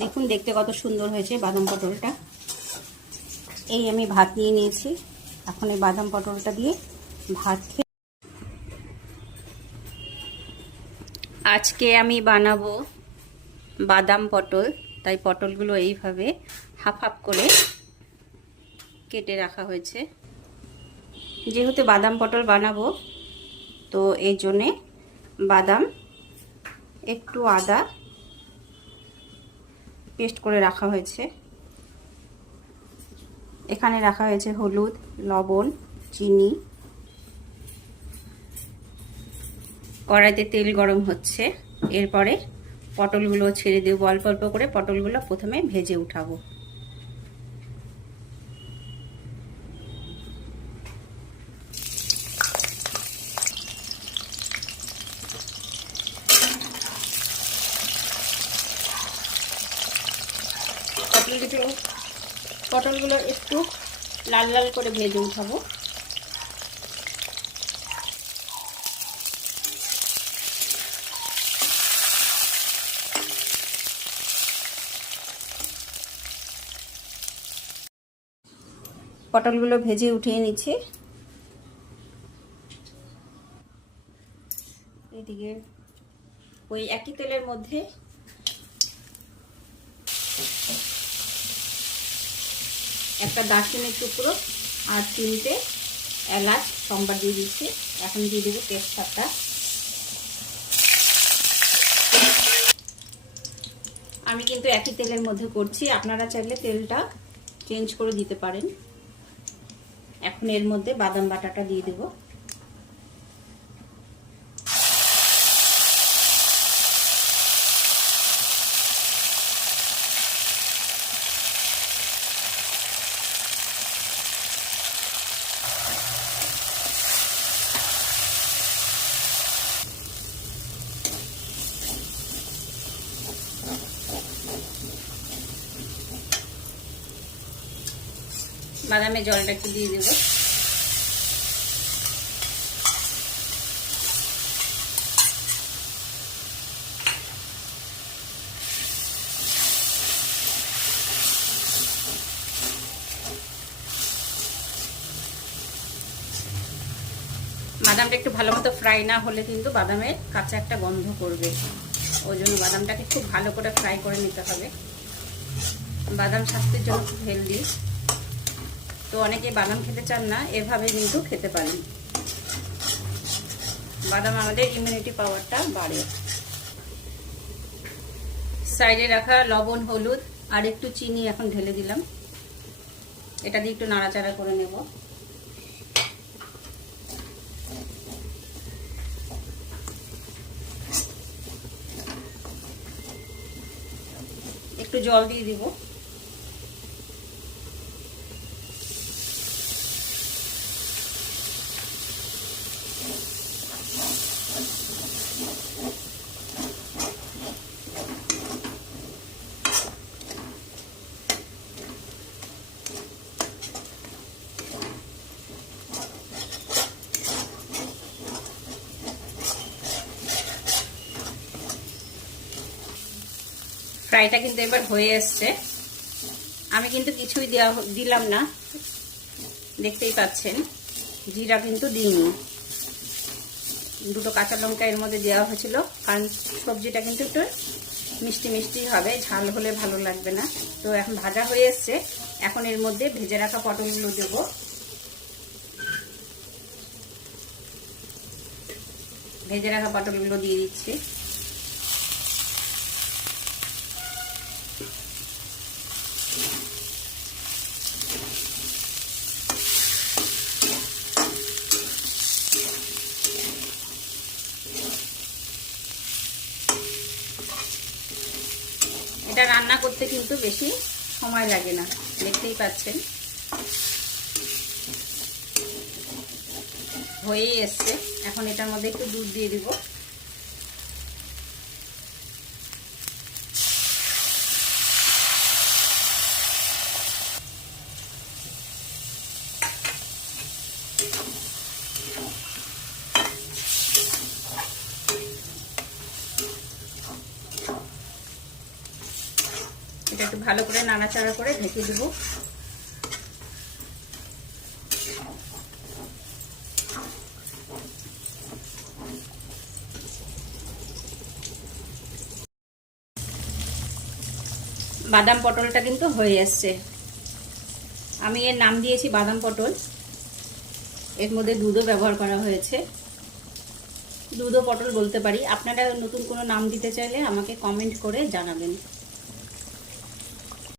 দেখুন দেখতে কত সুন্দর হয়েছে বাদাম পটলটা। এই আমি ভাত নিয়ে নিয়েছি, এখন এই বাদাম পটলটা দিয়ে ভাত খেয়ে আজকে আমি বানাবো বাদাম পটল। তাই পটলগুলো এইভাবে হাফ হাফ করে কেটে রাখা হয়েছে। যেহেতু বাদাম পটল বানাবো তো এই জন্যে বাদাম, একটু আদা পেস্ট করে রাখা হয়েছে। এখানে রাখা হয়েছে হলুদ, লবণ, চিনি। কড়াইতে তেল গরম হচ্ছে, এরপরে পটলগুলো ছেড়ে দেব। অল্প অল্প করে পটলগুলো প্রথমে ভেজে উঠাবো। পটলগুলো একটু লাল লাল করে ভেজে উঠাবো। পটলগুলো ভেজে উঠিয়ে নিচ্ছি। এদিকে ওই একই তেলের মধ্যে একটা দারচিনির টুকরো আর 3টে এলাচ সম্বার দিয়ে দিচ্ছি। এখন দিয়ে দেবো তেজপাতা। আমি কিন্তু একই তেলের মধ্যে করছি, আপনারা চাইলে তেলটা চেঞ্জ করে দিতে পারেন। এখন এর মধ্যে বাদাম বাটাটা দিয়ে দেবো। বাদামের জলটা একটু দিয়ে দেব। বাদামটা একটু ভালো মতো ফ্রাই না হলে কিন্তু বাদামের কাঁচা একটা গন্ধ করবে, ওই জন্য বাদামটাকে খুব ভালো করে ফ্রাই করে নিতে হবে। বাদাম স্বাস্থ্যের জন্য খুব হেলদি, তো অনেকে বাদাম খেতে চান না, এভাবে কিন্তু খেতে পারেন। বাদাম আমাদের ইমিউনিটি পাওয়ারটা বাড়ে। সাইডে রাখা লবণ, হলুদ আর একটু চিনি এখন ঢেলে দিলাম। এটা দিয়ে একটু নাড়াচাড়া করে নেব। একটু জল দিয়ে দিব। ফ্রাইটা কিন্তু এবার হয়ে এসছে। আমি কিন্তু কিছুই দিলাম না, দেখতেই পাচ্ছেন। জিরা কিন্তু দিইনি, দুটো কাঁচা লঙ্কা এর মধ্যে দেওয়া হয়েছিল, কারণ সবজিটা কিন্তু একটু মিষ্টি মিষ্টি হবে, ঝাল হলে ভালো লাগবে না। তো এখন ভাজা হয়ে এসছে, এখন এর মধ্যে ভেজে রাখা পটলগুলো দেবো। ভেজে রাখা পটলগুলো দিয়ে দিচ্ছি। এটা রান্না করতে কিন্তু বেশি সময় লাগে না, দেখতেই পাচ্ছেন হয়েই এসছে। এখন এটার মধ্যে একটু দুধ দিয়ে দিব। এটা একটু ভালো করে নাড়াচাড়া করে ঢেকে দেবো। বাদাম পটলটা কিন্তু হয়ে আসছে। আমি এর নাম দিয়েছি বাদাম পটল। এর মধ্যে দুধও ব্যবহার করা হয়েছে, দুধও পটল বলতে পারি। আপনারা নতুন কোনো নাম দিতে চাইলে আমাকে কমেন্ট করে জানাবেন।